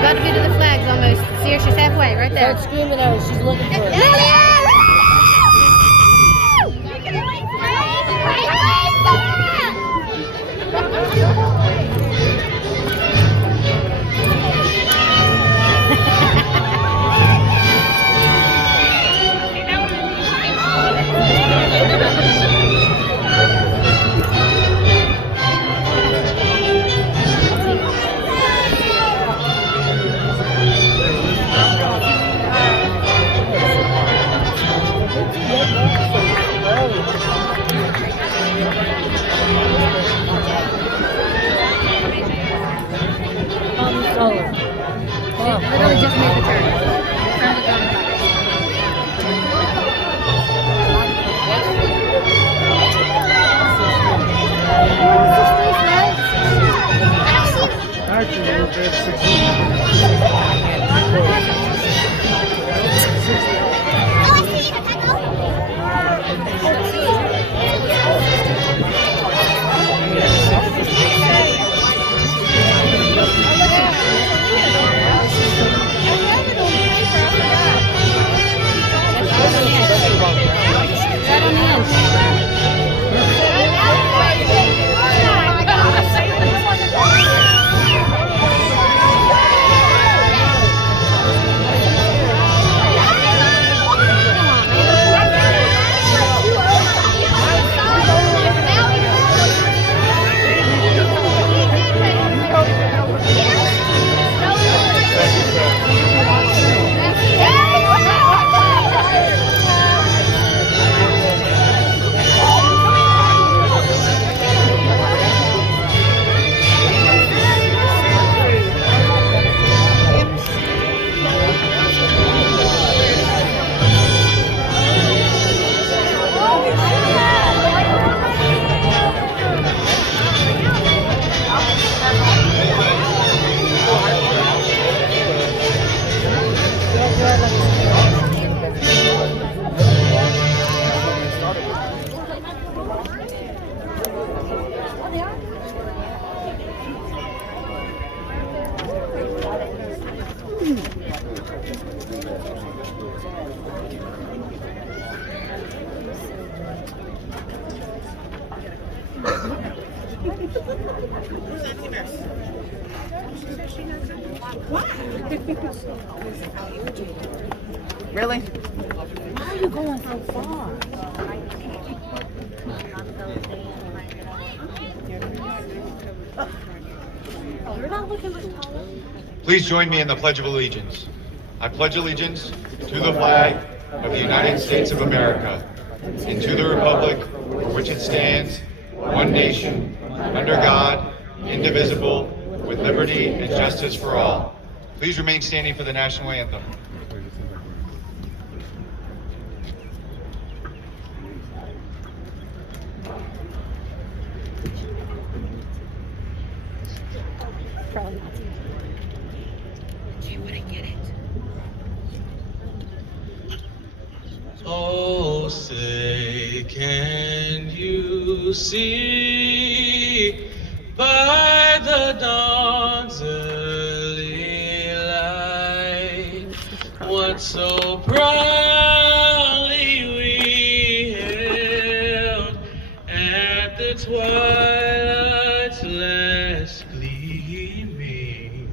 About to be to the flags almost. See her, she's halfway, right there. Start screaming at her, she's looking for it. Lillian! Literally just made the turn. Really? Why are you going so far? You're not looking much taller. Please join me in the Pledge of Allegiance. I pledge allegiance to the flag of the United States of America and to the republic for which it stands, one nation, under God, indivisible, with liberty and justice for all. Please remain standing for the national anthem. Oh, say, can you see by the dawn's early light what so proudly we hailed at the twilight's last gleaming,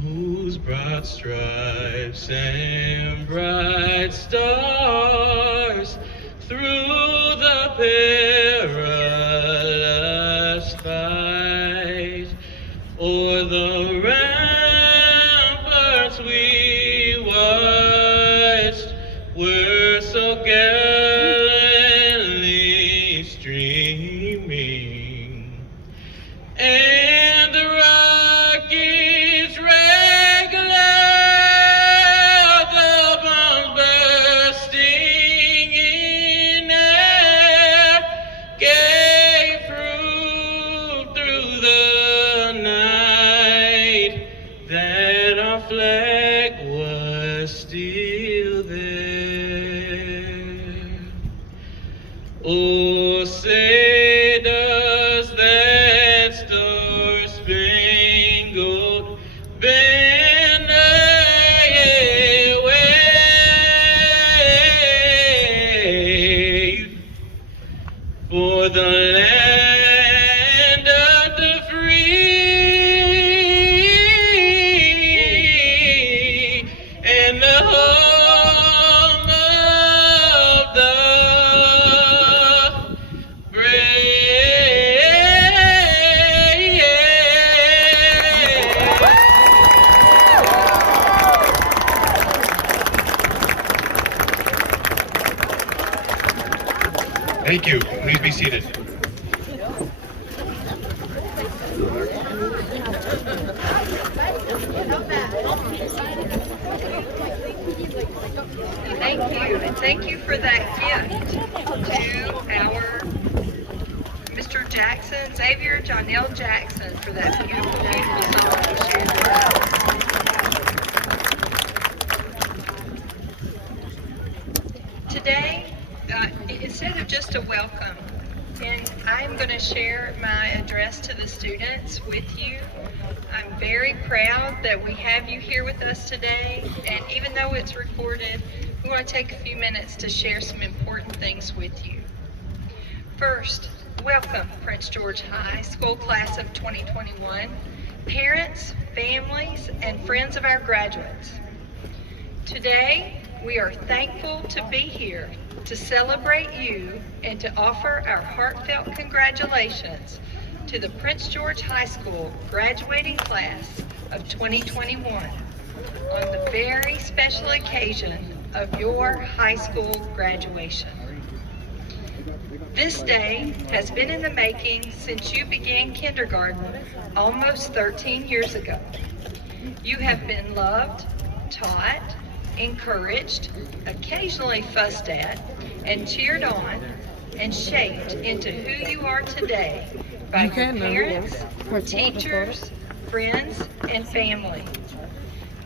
whose broad stripes and bright stars through the perilous fight o'er the ramparts we watched were so gallantly streaming, and the rockets regular, the bombs Oh, say does that star-spangled banner yet wave for the land of the free and the home of the Thank you. Please be seated. Thank you, and thank you for that gift to our Mr. Jackson, Xavier Jonell Jackson, for that beautiful, beautiful song he shared with us. Today, instead of just a welcome, and I'm going to share my address to the students with you. I'm very proud that we have you here with us today, and even though it's recorded, we want to take a few minutes to share some important things with you. First, welcome Prince George High School Class of 2021, parents, families, and friends of our graduates. Today, we are thankful to be here to celebrate you and to offer our heartfelt congratulations to the Prince George High School graduating class of 2021 on the very special occasion of your high school graduation. This day has been in the making since you began kindergarten almost 13 years ago. You have been loved, taught, encouraged, occasionally fussed at, and cheered on, and shaped into who you are today by your parents, teachers, friends, and family.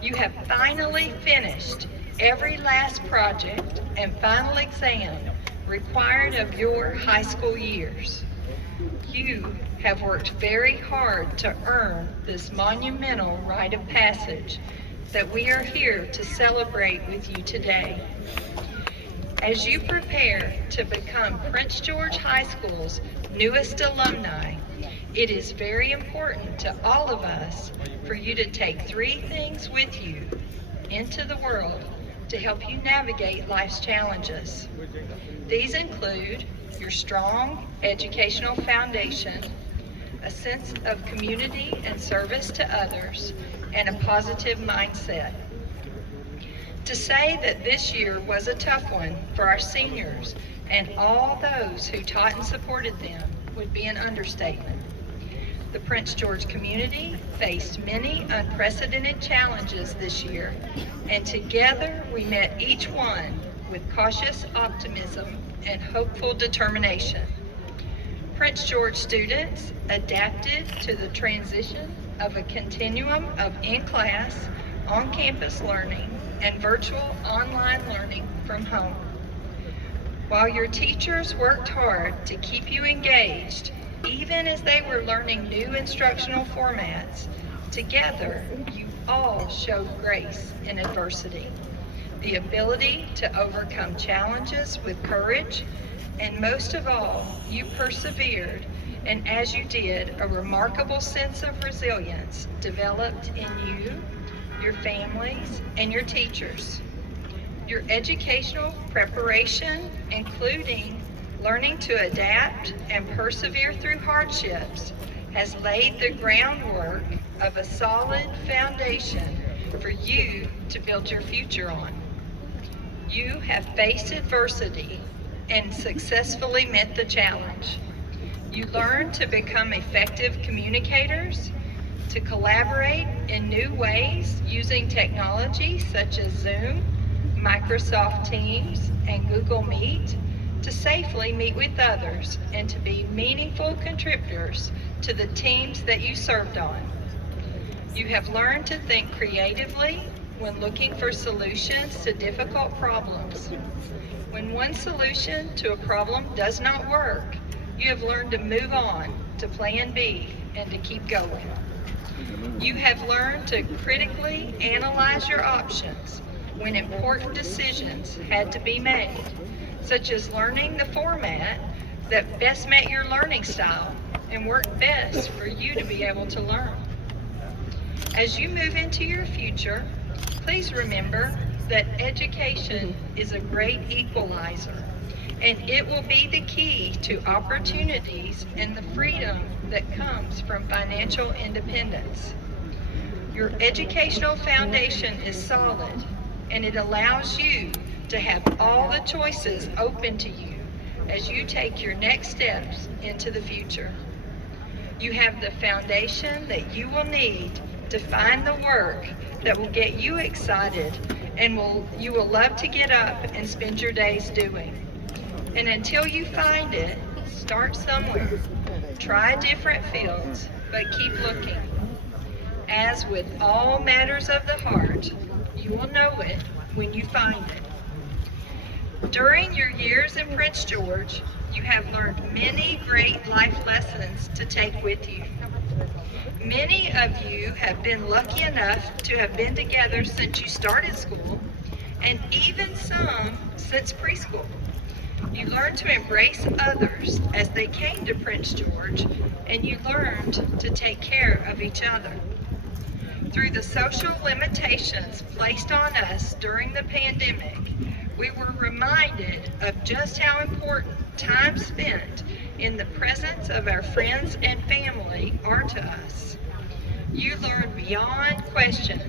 You have finally finished every last project and final exam required of your high school years. You have worked very hard to earn this monumental rite of passage that we are here to celebrate with you today. As you prepare to become Prince George High School's newest alumni, it is very important to all of us for you to take 3 things with you into the world to help you navigate life's challenges. These include your strong educational foundation, a sense of community and service to others, and a positive mindset. To say that this year was a tough one for our seniors and all those who taught and supported them would be an understatement. The Prince George community faced many unprecedented challenges this year, and together we met each one with cautious optimism and hopeful determination. Prince George students adapted to the transition of a continuum of in-class, on-campus learning and virtual online learning from home. While your teachers worked hard to keep you engaged, even as they were learning new instructional formats, together you all showed grace in adversity, the ability to overcome challenges with courage, and most of all, you persevered, and as you did, a remarkable sense of resilience developed in you, your families, and your teachers. Your educational preparation, including learning to adapt and persevere through hardships, has laid the groundwork of a solid foundation for you to build your future on. You have faced adversity and successfully met the challenge. You learned to become effective communicators, to collaborate in new ways using technology such as Zoom, Microsoft Teams, and Google Meet, to safely meet with others and to be meaningful contributors to the teams that you served on. You have learned to think creatively when looking for solutions to difficult problems. When one solution to a problem does not work, you have learned to move on to plan B and to keep going. You have learned to critically analyze your options when important decisions had to be made, such as learning the format that best met your learning style and worked best for you to be able to learn. As you move into your future, please remember that education is a great equalizer, and it will be the key to opportunities and the freedom that comes from financial independence. Your educational foundation is solid, and it allows you to have all the choices open to you as you take your next steps into the future. You have the foundation that you will need to find the work that will get you excited and you will love to get up and spend your days doing. And until you find it, start somewhere. Try different fields, but keep looking. As with all matters of the heart, you will know it when you find it. During your years in Prince George, you have learned many great life lessons to take with you. Many of you have been lucky enough to have been together since you started school, and even some since preschool. You learned to embrace others as they came to Prince George, and you learned to take care of each other. Through the social limitations placed on us during the pandemic, we were reminded of just how important time spent in the presence of our friends and family are to us. You learned beyond question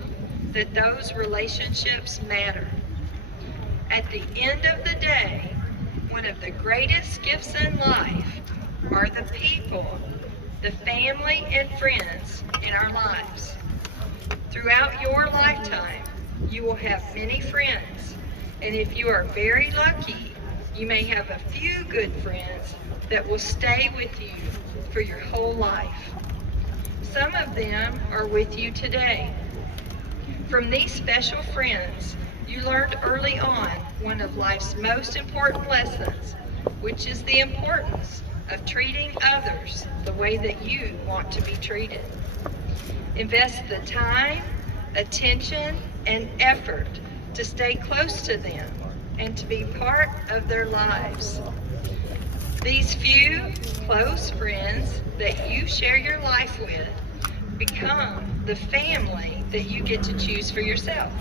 that those relationships matter. At the end of the day, one of the greatest gifts in life are the people, the family and friends in our lives. Throughout your lifetime, you will have many friends, and if you are very lucky, you may have a few good friends that will stay with you for your whole life. Some of them are with you today. From these special friends, you learned early on one of life's most important lessons, which is the importance of treating others the way that you want to be treated. Invest the time, attention, and effort to stay close to them and to be part of their lives. These few close friends that you share your life with become the family that you get to choose for yourself.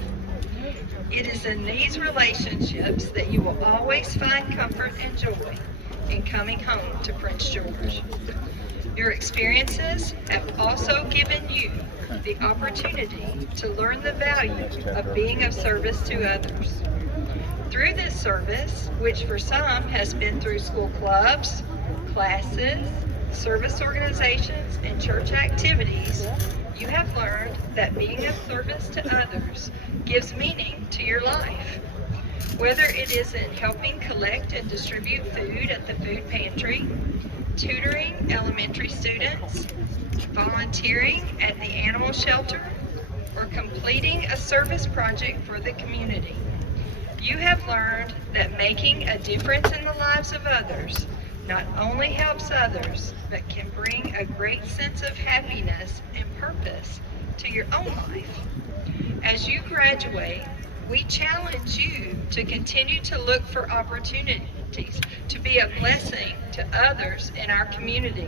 It is in these relationships that you will always find comfort and joy in coming home to Prince George. Your experiences have also given you the opportunity to learn the value of being of service to others. Through this service, which for some has been through school clubs, classes, service organizations, and church activities, you have learned that being of service to others gives meaning to your life. Whether it is in helping collect and distribute food at the food pantry, tutoring elementary students, volunteering at the animal shelter, or completing a service project for the community, you have learned that making a difference in the lives of others not only helps others, but can bring a great sense of happiness and purpose to your own life. As you graduate, we challenge you to continue to look for opportunities to be a blessing to others in our community.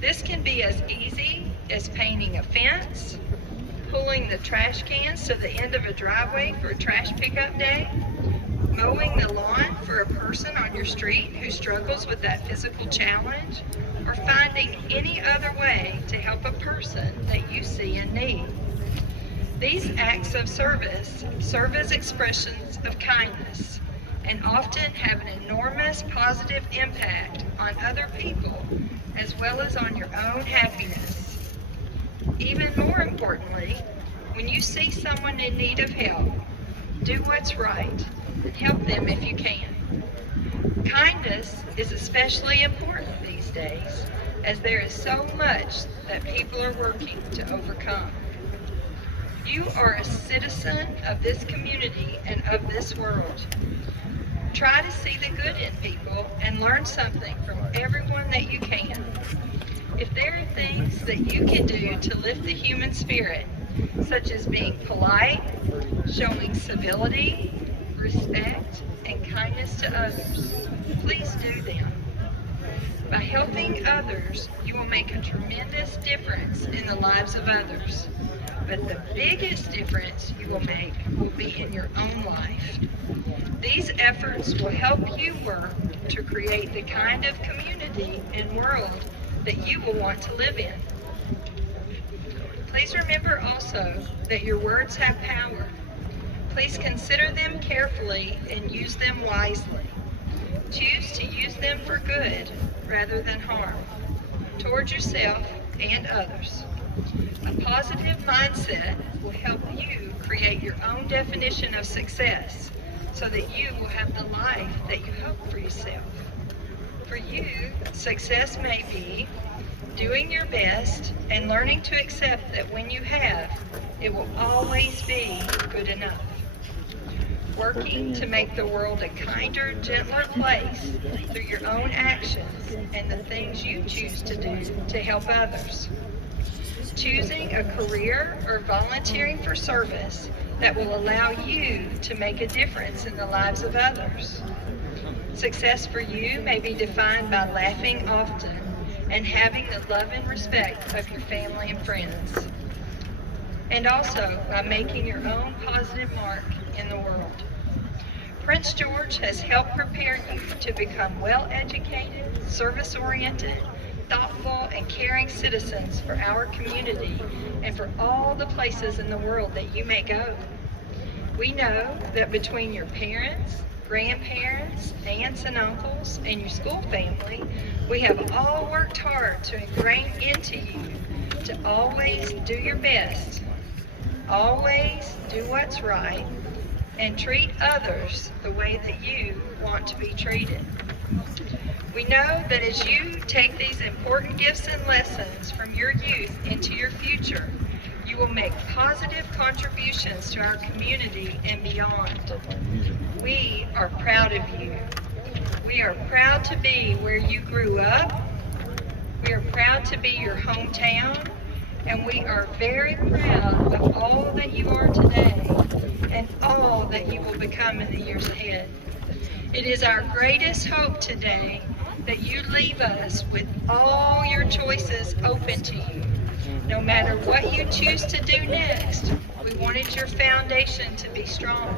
This can be as easy as painting a fence, pulling the trash cans to the end of a driveway for trash pickup day, mowing the lawn for a person on your street who struggles with that physical challenge, or finding any other way to help a person that you see in need. These acts of service serve as expressions of kindness and often have an enormous positive impact on other people as well as on your own happiness. Even more importantly, when you see someone in need of help, do what's right and help them if you can. Kindness is especially important these days as there is so much that people are working to overcome. You are a citizen of this community and of this world. Try to see the good in people and learn something from everyone that you can. If there are things that you can do to lift the human spirit, such as being polite, showing civility, respect, and kindness to others, please do them. By helping others, you will make a tremendous difference in the lives of others. But the biggest difference you will make will be in your own life. These efforts will help you work to create the kind of community and world that you will want to live in. Please remember also that your words have power. Please consider them carefully and use them wisely. Choose to use them for good rather than harm, towards yourself and others. A positive mindset will help you create your own definition of success so that you will have the life that you hope for yourself. For you, success may be doing your best and learning to accept that when you have, it will always be good enough. Working to make the world a kinder, gentler place through your own actions and the things you choose to do to help others. Choosing a career or volunteering for service that will allow you to make a difference in the lives of others. Success for you may be defined by laughing often and having the love and respect of your family and friends. And also by making your own positive mark in the world. Prince George has helped prepare you to become well-educated, service-oriented, thoughtful, and caring citizens for our community and for all the places in the world that you may go. We know that between your parents, grandparents, aunts and uncles, and your school family, we have all worked hard to ingrain into you to always do your best, always do what's right, and treat others the way that you want to be treated. We know that as you take these important gifts and lessons from your youth into your future, you will make positive contributions to our community and beyond. We are proud of you. We are proud to be where you grew up. We are proud to be your hometown. And we are very proud of all that you are today and all that you will become in the years ahead. It is our greatest hope today that you leave us with all your choices open to you. No matter what you choose to do next, we wanted your foundation to be strong.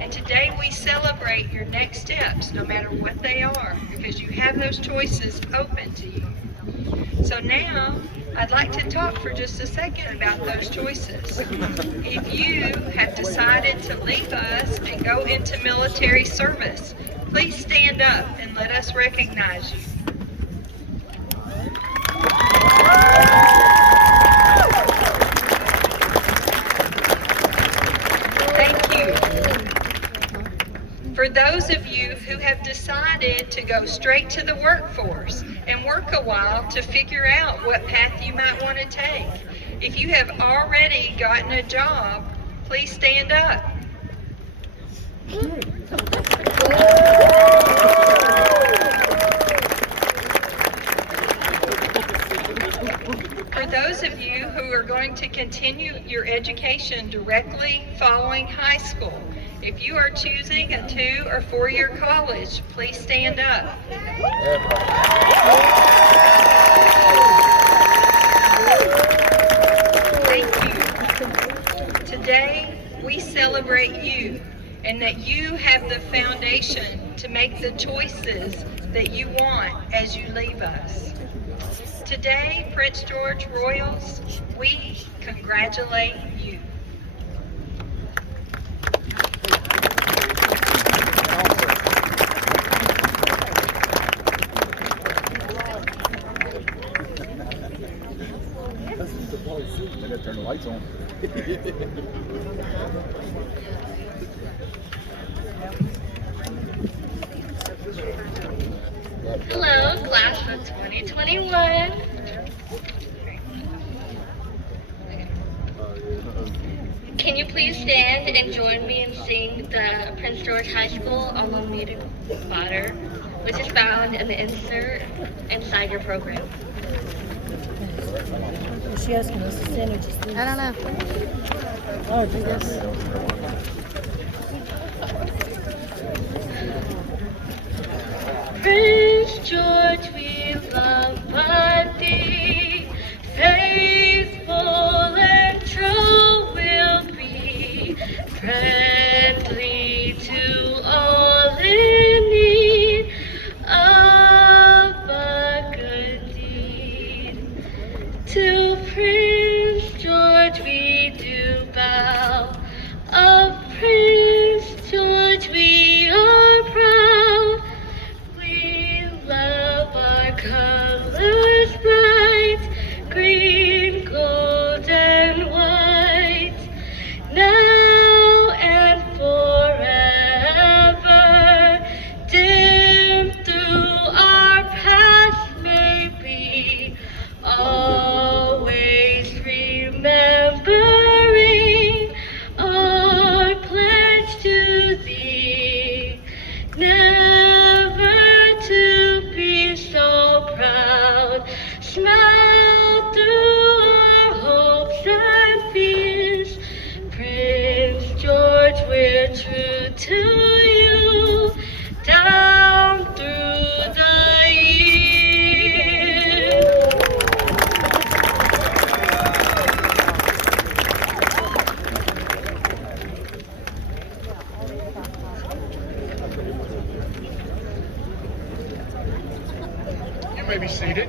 And today we celebrate your next steps, no matter what they are, because you have those choices open to you. So now, I'd like to talk for just a second about those choices. If you have decided to leave us and go into military service, please stand up and let us recognize you. Thank you. For those of you who have decided to go straight to the workforce and work a while to figure out what path you might want to take, if you have already gotten a job, please stand up. For those of you who are going to continue your education directly following high school, if you are choosing a 2 or 4 year college, please stand up. Thank you. Today, we celebrate you and that you have the foundation to make the choices that you want as you leave us. Today, Prince George Royals, we congratulate you. Turn the lights on. Hello, class of 2021. stand and join me in singing the Prince George High School alma mater, which is found in the insert inside your program? Is she asking us to stand or just I don't know. Oh, just this. Prince George, we love thee. Faithful and true will be. Friendly to all in need of a good deed. To Prince George we do bow. Of Prince George we are proud. We love our colors bright, green, gold, and white. Now and forever, dim through our past may be, always remembering our pledge to thee. Never to be so proud, smile through our hopes and fears. Prince George, we're true to you, down through the years. You may be seated.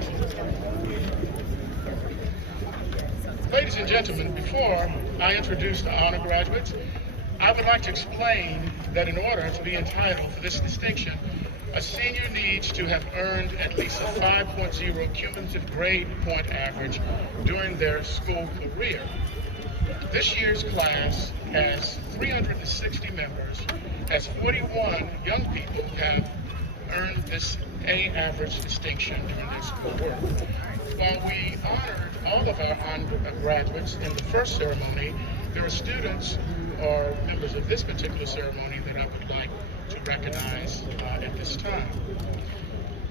Ladies and gentlemen, before I introduce the honor graduates, I would like to explain that in order to be entitled for this distinction, a senior needs to have earned at least a 5.0 cumulative grade point average during their school career. This year's class has 360 members, as 41 young people have earned this A average distinction during their school work. While we honored all of our graduates in the first ceremony, there are students who are members of this particular ceremony that I would like to recognize at this time.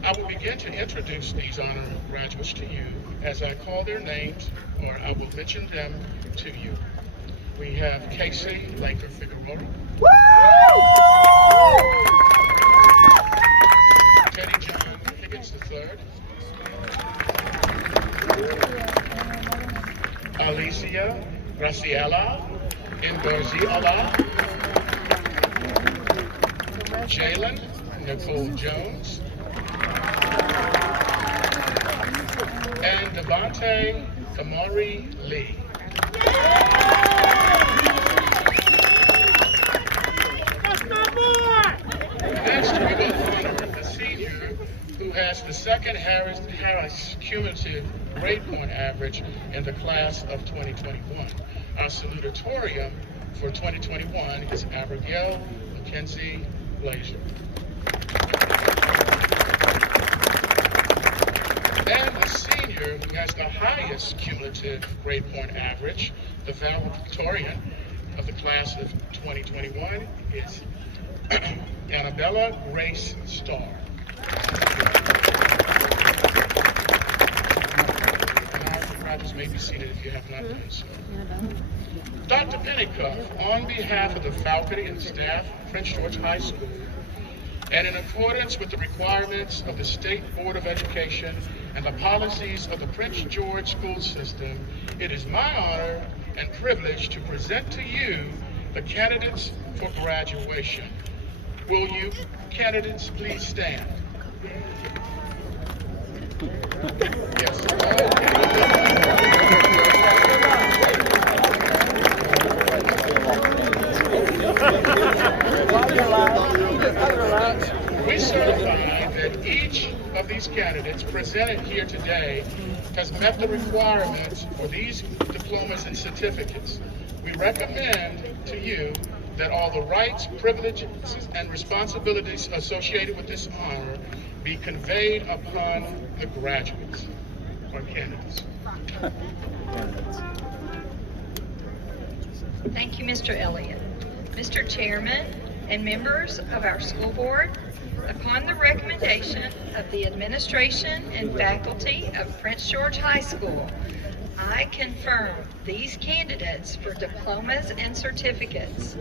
I will begin to introduce these honor graduates to you as I call their names, or I will mention them to you. We have Casey Laker Figueroa. Teddy John Higgins III. Alicia Graciela Indorziola. Jalen Nicole Jones. And Devontae Kamari Lee. Next, we will honor the senior who has the second Harris cumulative grade point average in the class of 2021. Our salutatorium for 2021 is Abigail Mackenzie Blazer. And the senior who has the highest cumulative grade point average, the valedictorian of the class of 2021, is Annabella Grace Starr. And our graduates may be seated if you have not done so. Dr. Pennicuff, on behalf of the faculty and staff of Prince George High School, and in accordance with the requirements of the State Board of Education and the policies of the Prince George school system, it is my honor and privilege to present to you the candidates for graduation. Will you candidates please stand? Yes. We certify that each of these candidates presented here today has met the requirements for these diplomas and certificates. We recommend to you that all the rights, privileges, and responsibilities associated with this honor be conveyed upon the graduates or candidates. Thank you, Mr. Elliott. Mr. Chairman and members of our school board, upon the recommendation of the administration and faculty of Prince George High School, I confirm these candidates for diplomas and certificates.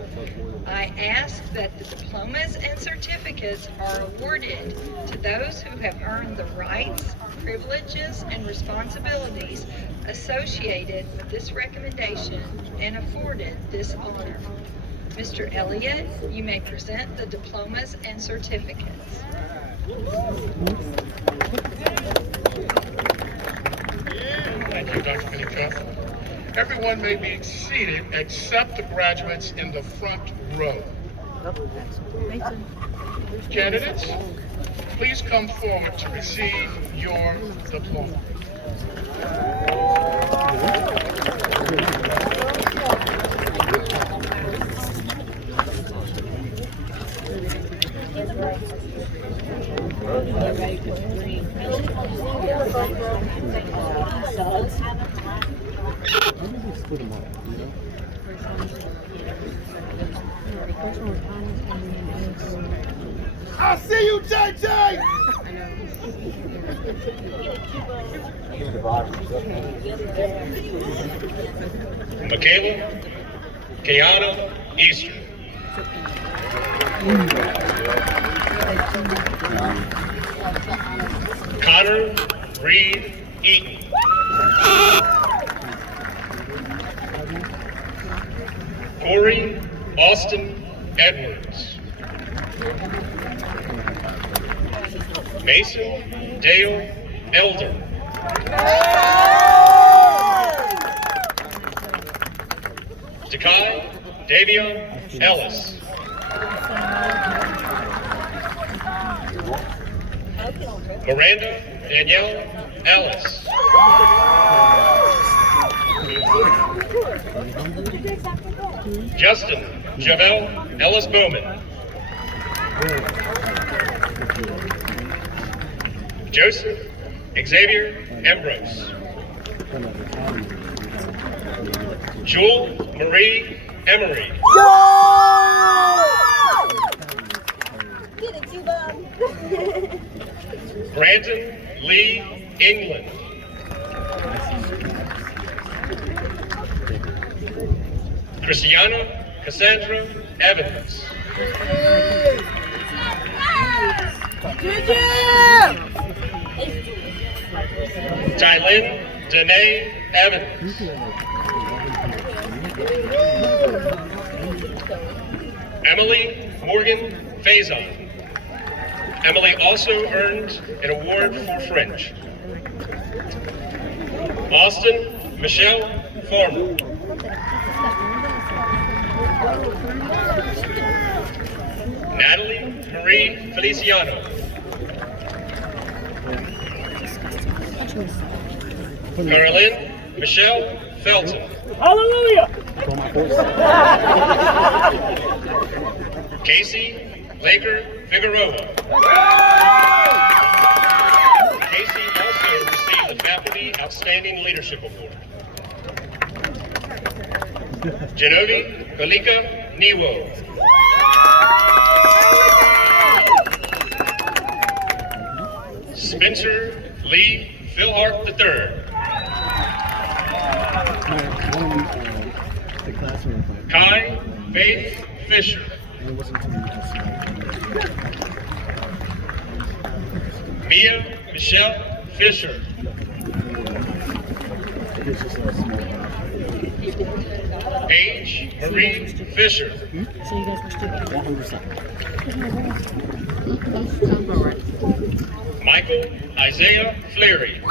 I ask that the diplomas and certificates are awarded to those who have earned the rights, privileges, and responsibilities associated with this recommendation and afforded this honor. Mr. Elliott, you may present the diplomas and certificates. Thank you, Dr. Minika. Everyone may be seated except the graduates in the front row. Candidates, please come forward to receive your diploma. I see you, JJ! Michaela Kiana Easter. Connor Reed Eaton. Corey Austin Edwards. Mason Dale Elder. Takai Davion Ellis. Miranda Danielle Ellis. Justin Javel Ellis Bowman. Joseph Xavier Ambrose. Jewel Marie Emery. Brandon Lee England. Christiana Cassandra Evans. Tylynn Danae Evans. Emily Morgan Faison. Emily also earned an award for French. Austin Michelle Farmer. Natalie Marie Feliciano. Caroline Michelle Felton. Hallelujah! Casey Laker Figueroa. Casey also received the Faculty Outstanding Leadership Award. Genovi Kalika Niwo. Spencer Lee Philhart III. Kai Faith Fisher. Mia Michelle Fisher. Paige Marie Fisher. So you guys were students. 100%. Michael Isaiah Fleary.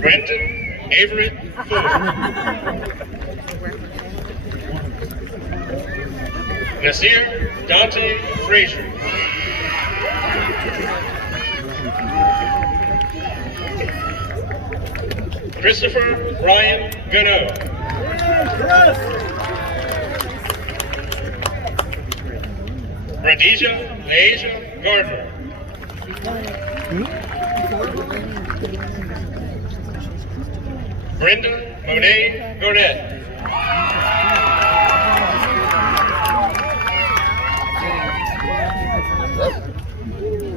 Brenton Everett Ford. Nasir Dante Frazier. Christopher Brian Gano. Radija Leasia Gardner. Brenda Monet Garnett.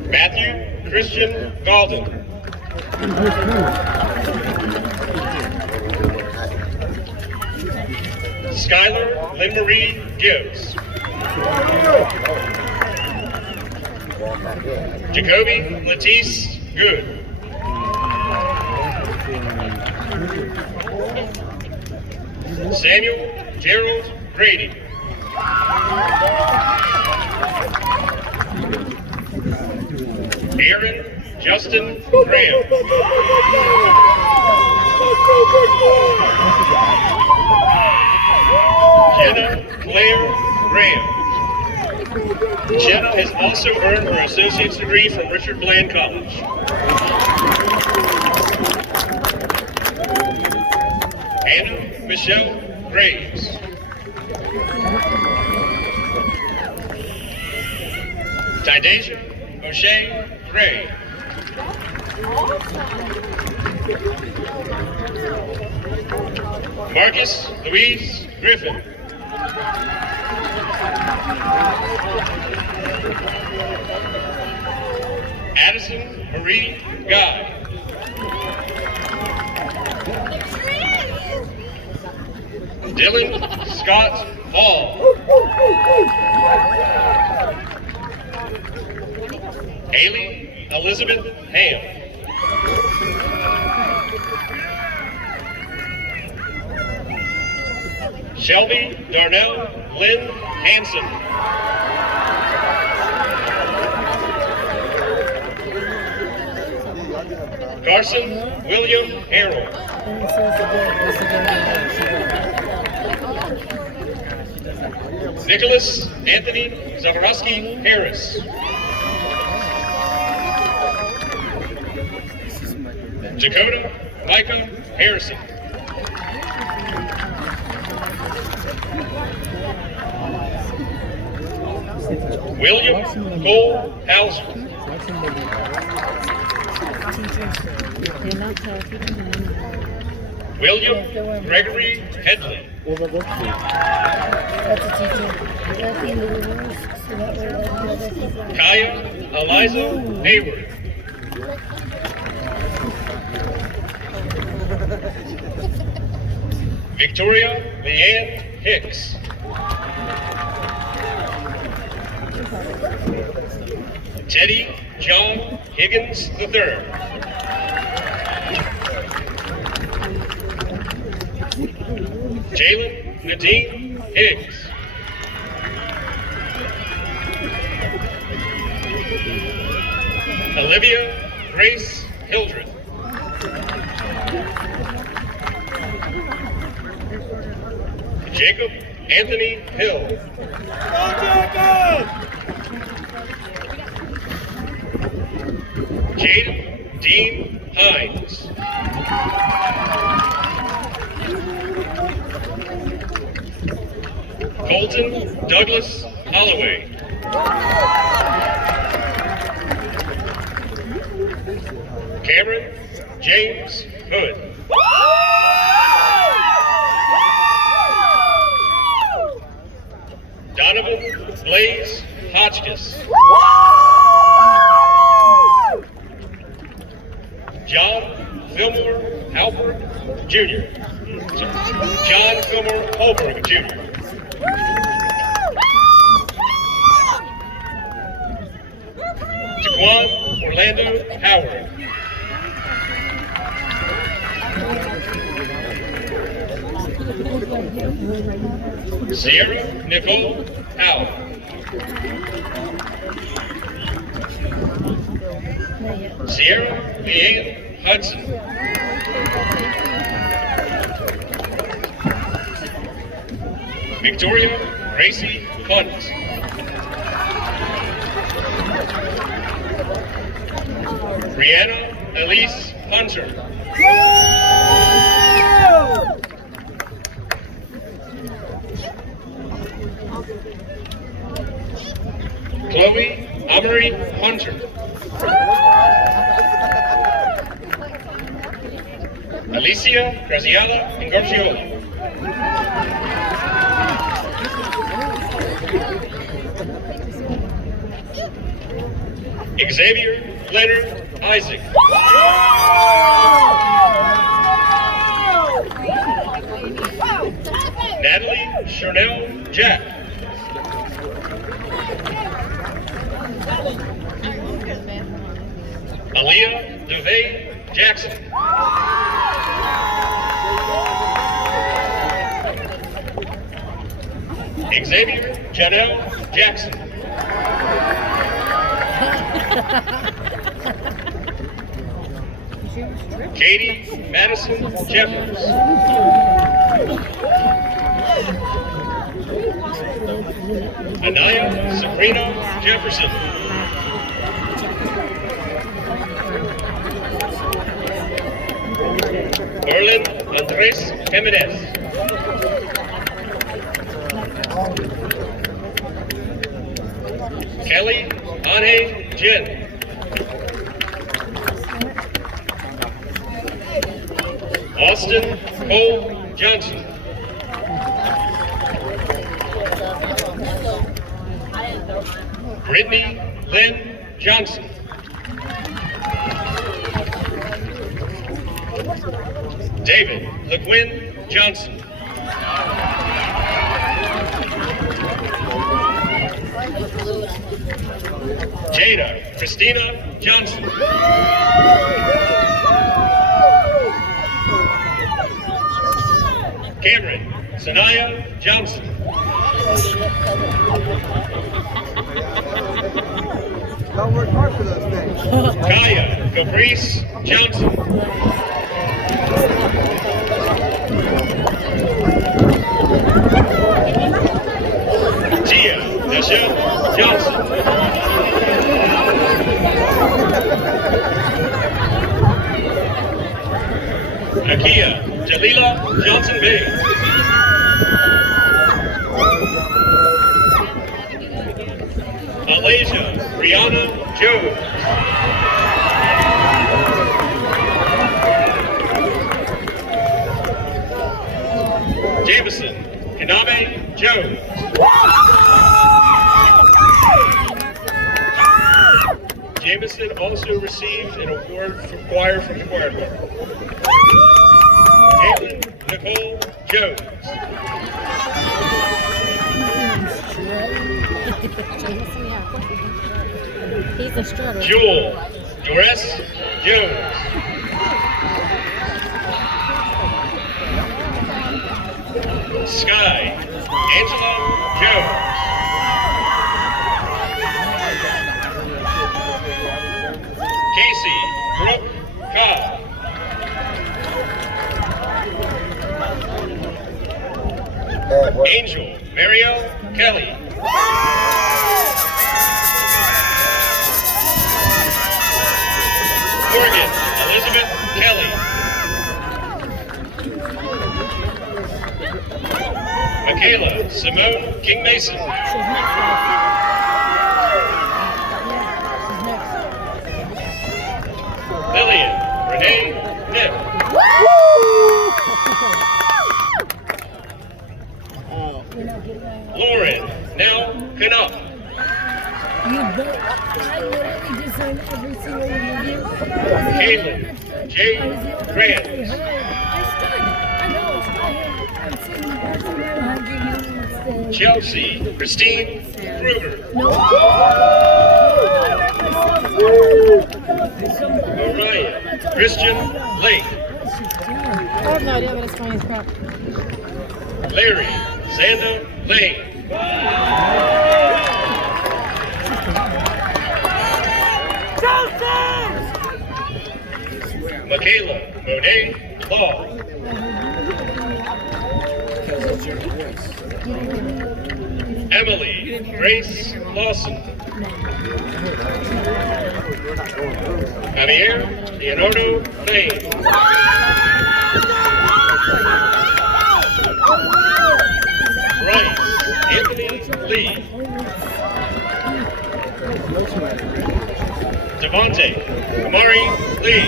Matthew Christian Galden. Skylar Lynn Marie Gibbs. Jacoby Latisse Good. Samuel Gerald Grady. Aaron Justin Graham. Jenna Claire Graham. Jenna has also earned her associate's degree from Richard Bland College. Anna Michelle Graves. Tydasia O'Shea Gray. Marcus Louise Griffin. Addison Marie Guy. Dylan Scott Hall. Haley Elizabeth Ham. Shelby Darnell Lynn Hanson. Carson William Harrell. Nicholas Anthony Zawarowski Harris. Dakota Micah Harrison. William Cole Hauser. William Gregory Headley. Kaya Eliza Hayward. Victoria Leanne Hicks. Teddy John Higgins III. Jalen Nadine Higgs. Olivia Grace Hildreth. Jacob Anthony Hill. Jaden Dean Hines. Colton Douglas Holloway. Cameron James Hood. Donovan Blaze Hotchkiss. John Fillmore Halbert Jr. John Fillmore Holberg Jr. Jaquan Orlando Howard. Sierra Nicole Howell. Sierra Leanne Hudson. Victoria Gracie Hunt. Brianna Elise Hunter. Chloe Amory Hunter. Alicia Graziella Ingorciola. Xavier Leonard Isaac. Natalie Chanel Jack. Aaliyah DeVay Jackson. Xavier Janelle Jackson. Katie Madison Jeffers. Anaya Sabrina Jefferson. Erlen Andres Jimenez. Kelly Ane Jen. Austin Cole Johnson. Brittany Lynn Johnson. David LeQuinn Johnson. Jada Christina Johnson. Cameron Sanaya Johnson. Don't work hard for those things. Kaya Caprice Johnson. Tia Michelle Johnson. Nakia Jalila Johnson Bay. Malaysia Brianna Jones. Jameson Kanabe Jones. Jameson also received an award for choir from the choir department. Caitlin Nicole Jones. He's a strutter. Jewel Doris Jones. Sky Angela Jones. Casey Brooke Cobb. Angel Mariel Kelly. Morgan Elizabeth Kelly. Michaela Simone King Mason. Lillian Renee Nick. Lauren now Canuck. Caitlin J. Grant. Chelsea Christine Kruger. Mariah Christian Lake. I have no idea, but it's funny as crap. Larry Xander Lane. Michaela Monet Law. Emily Grace Lawson. Javier Leonardo Lane. Bryce Anthony Lee. Devontae Amari Lee.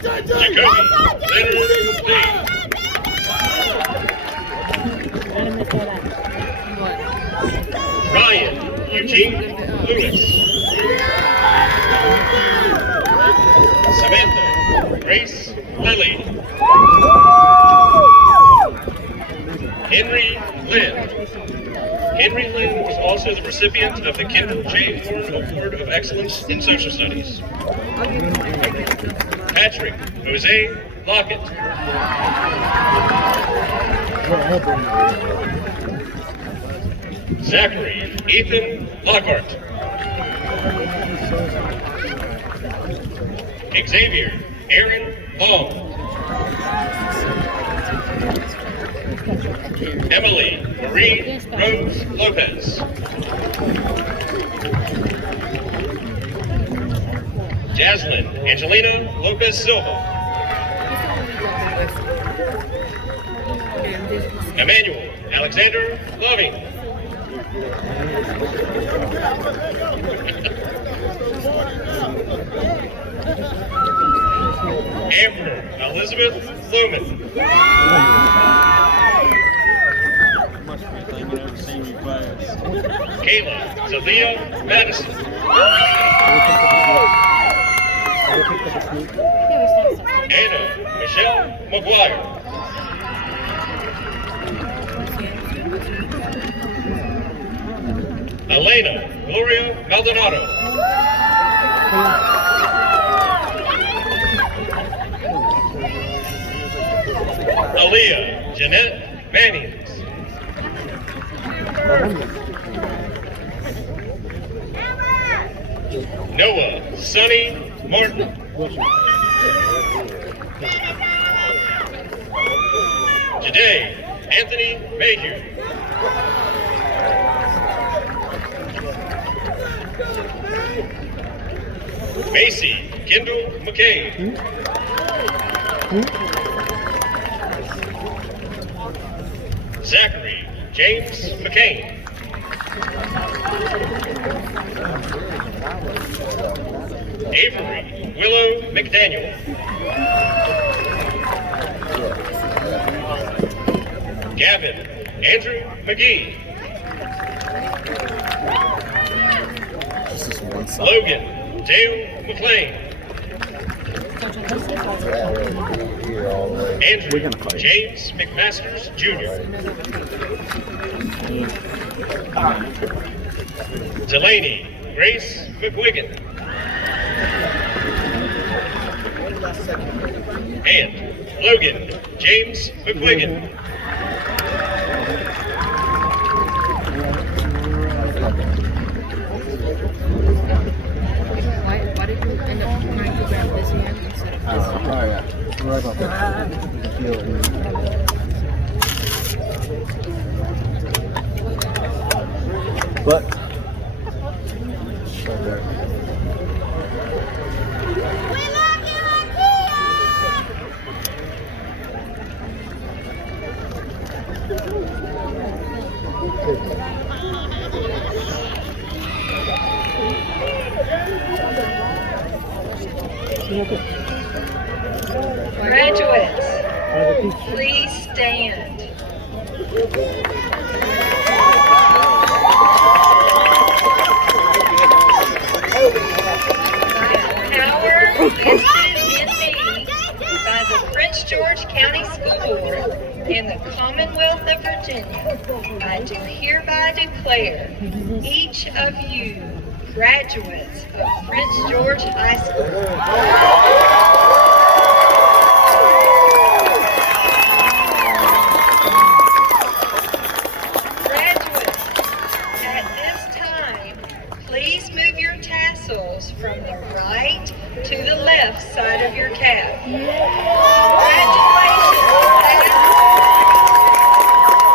Jacoby Leonard Lee. Ryan Eugene Lewis. Samantha Grace Lilly. Henry Lynn. Henry Lynn was also the recipient of the Kendall J. Horn Award of Excellence in Social Studies. Patrick Jose Lockett. Zachary Ethan Lockhart. Xavier Aaron Long. Emily Marie Rose Lopez. Jaslyn Angelina Lopez Silva. Emmanuel Alexander Loving. Amber Elizabeth Lumen. Kayla Zalia Madison. Anna Michelle McGuire. Elena Gloria Maldonado. Aaliyah Jeanette Mannings. Noah Sonny Martin. Today, Anthony Mayhew. Macy Kendall McCabe. Zachary James McCain. Avery Willow McDaniel. Gavin Andrew McGee. Logan Dale McLean. Andrew James McMasters Jr. Delaney Grace McWiggin. And Logan James McWiggin. Why did you end up trying to grab this hand instead of this hand? Oh, yeah. Sorry about that. But Graduates, please stand. Power vested in me by the Prince George County School Board and the Commonwealth of Virginia, I do hereby declare each of you graduates of Prince George High School. From the right to the left side of your cap. Congratulations.